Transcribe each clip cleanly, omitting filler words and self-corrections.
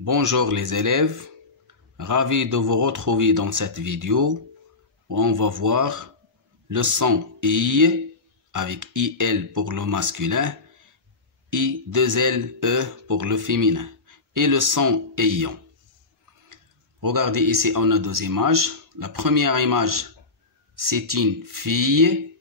Bonjour les élèves, ravi de vous retrouver dans cette vidéo où on va voir le son I avec IL pour le masculin et 2LE pour le féminin et le son ayant. Regardez ici, on a deux images. La première image, c'est une fille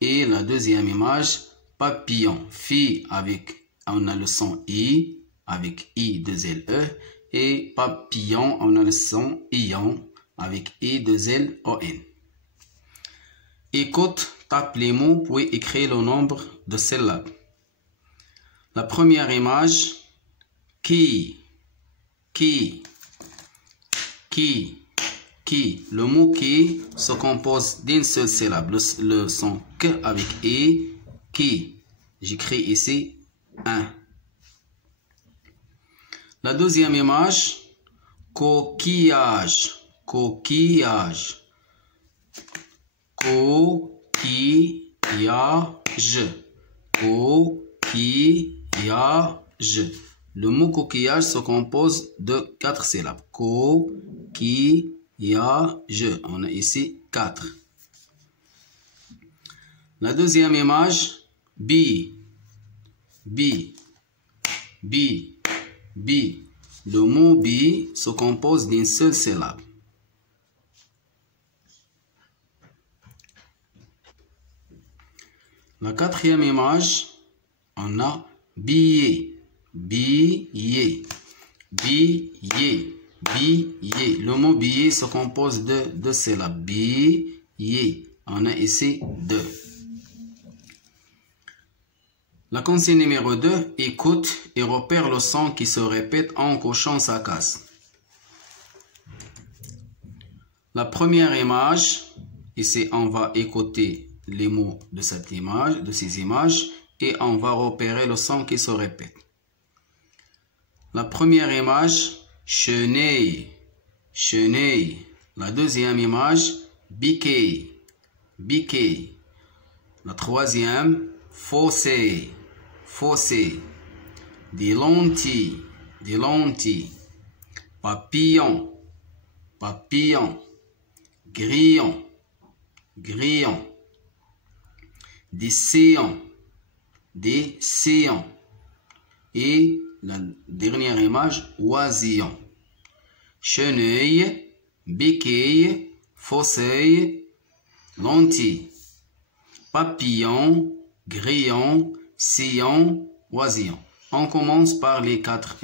et la deuxième image, papillon. Fille avec, on a le son I avec I2LE et papillon, on a le son ion avec I2LON. Écoute, tape les mots puis écris le nombre de syllabes. La première image, qui. Le mot qui se compose d'une seule syllabe, le son que avec E, qui. J'écris ici 1. La deuxième image, coquillage. Coquillage. Le mot coquillage se compose de 4 syllabes. Coquillage. On a ici 4. La deuxième image, bi. Le mot bi se compose d'une seule syllabe. La quatrième image, on a billet. Le mot billet se compose de 2 syllabes. Billet. On a ici 2. La consigne numéro 2, écoute et repère le son qui se répète en cochant sa case. La première image, ici on va écouter les mots de cette image, de ces images, et on va repérer le son qui se répète. La première image, chenille. La deuxième image, biquet. La troisième, fossé. Des lentilles. Papillon. Grillon. Des sillons. Et la dernière image, oisillon. Chenille, biquet, fossé, lentille. Papillon, grillon, sillon, oisillon. On commence par les quatre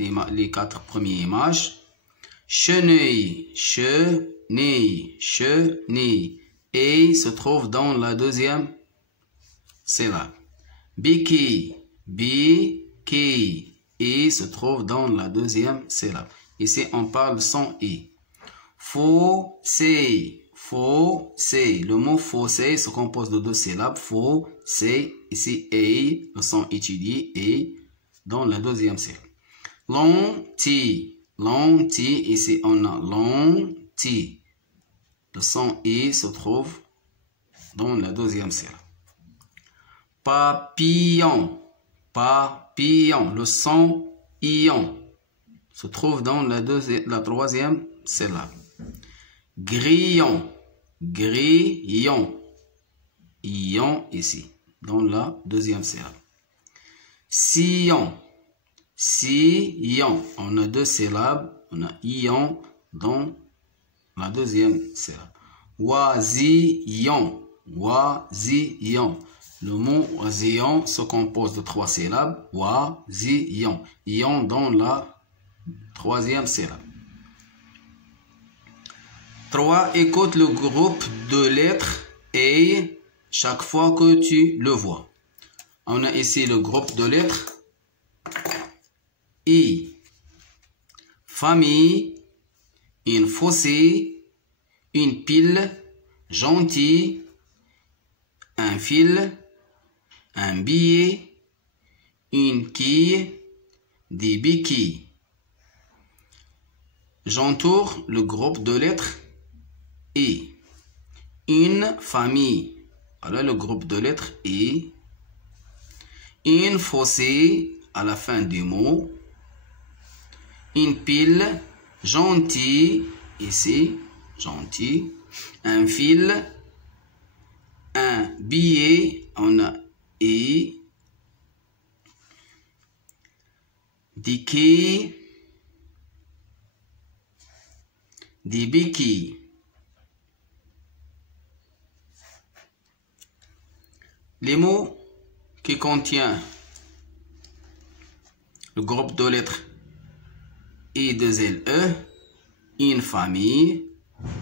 premières images. Chenille. Et se trouve dans la deuxième syllabe. Biquet. Et se trouve dans la deuxième syllabe. Ici, on parle sans I. Fossé. Le mot fossé se compose de 2 syllabes. Fossé. Ici, E, le son étudié, et dans la deuxième syllabe. Lentille. Ici, on a lentille. Le son I se trouve dans la deuxième syllabe. Papillon. Le son ion se trouve dans la troisième syllabe. Grillon. Ion ici, dans la deuxième syllabe. Sillon. On a 2 syllabes. On a ion dans la deuxième syllabe. Oisillon. Le mot oisillon se compose de 3 syllabes. Oisillon. Ion dans la troisième syllabe. 3. Écoute le groupe de lettres et chaque fois que tu le vois. On a ici le groupe de lettres I. Famille, une fossé, une pile, gentil, un fil, un billet, une quille, des béquilles. J'entoure le groupe de lettres I. Une famille. Voilà le groupe de lettres I. Une fossé à la fin du mot. une pile, gentil, ici, gentil, un fil, un billet, on a I, des quilles, des béquilles. Les mots qui contiennent le groupe de lettres I2LE, une famille,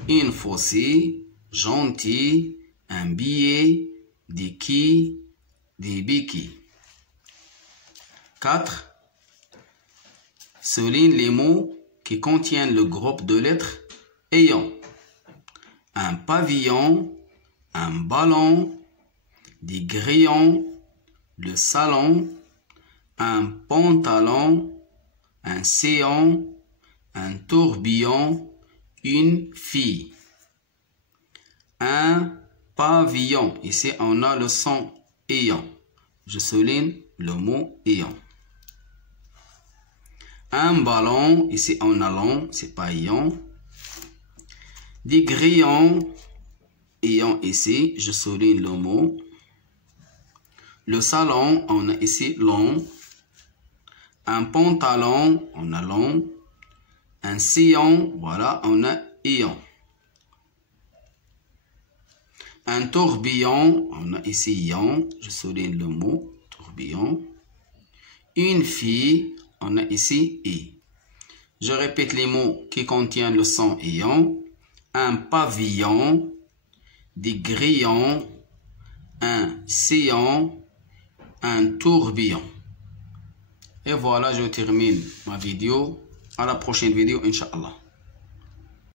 une faucille, gentil, un billet, des quilles, des béquilles. 4. Souligne les mots qui contiennent le groupe de lettres ayant un pavillon, un ballon, des grillons, le salon, un pantalon, un séant, un tourbillon, une fille. Un pavillon. Ici, on a le son ayant. Je souligne le mot ayant. Un ballon. Ici, on a long, c'est pas ayant. Des grillons. Ayant ici, je souligne le mot. Le salon, on a ici long. Un pantalon, on a long. Un sillon, voilà, on a ayant. Un tourbillon, on a ici ayant, je souligne le mot tourbillon. Une fille, on a ici i. Je répète les mots qui contiennent le son ayant. Un pavillon, des grillons, un sillon, un tourbillon. Et voilà, je termine ma vidéo. À la prochaine vidéo, Inch'Allah.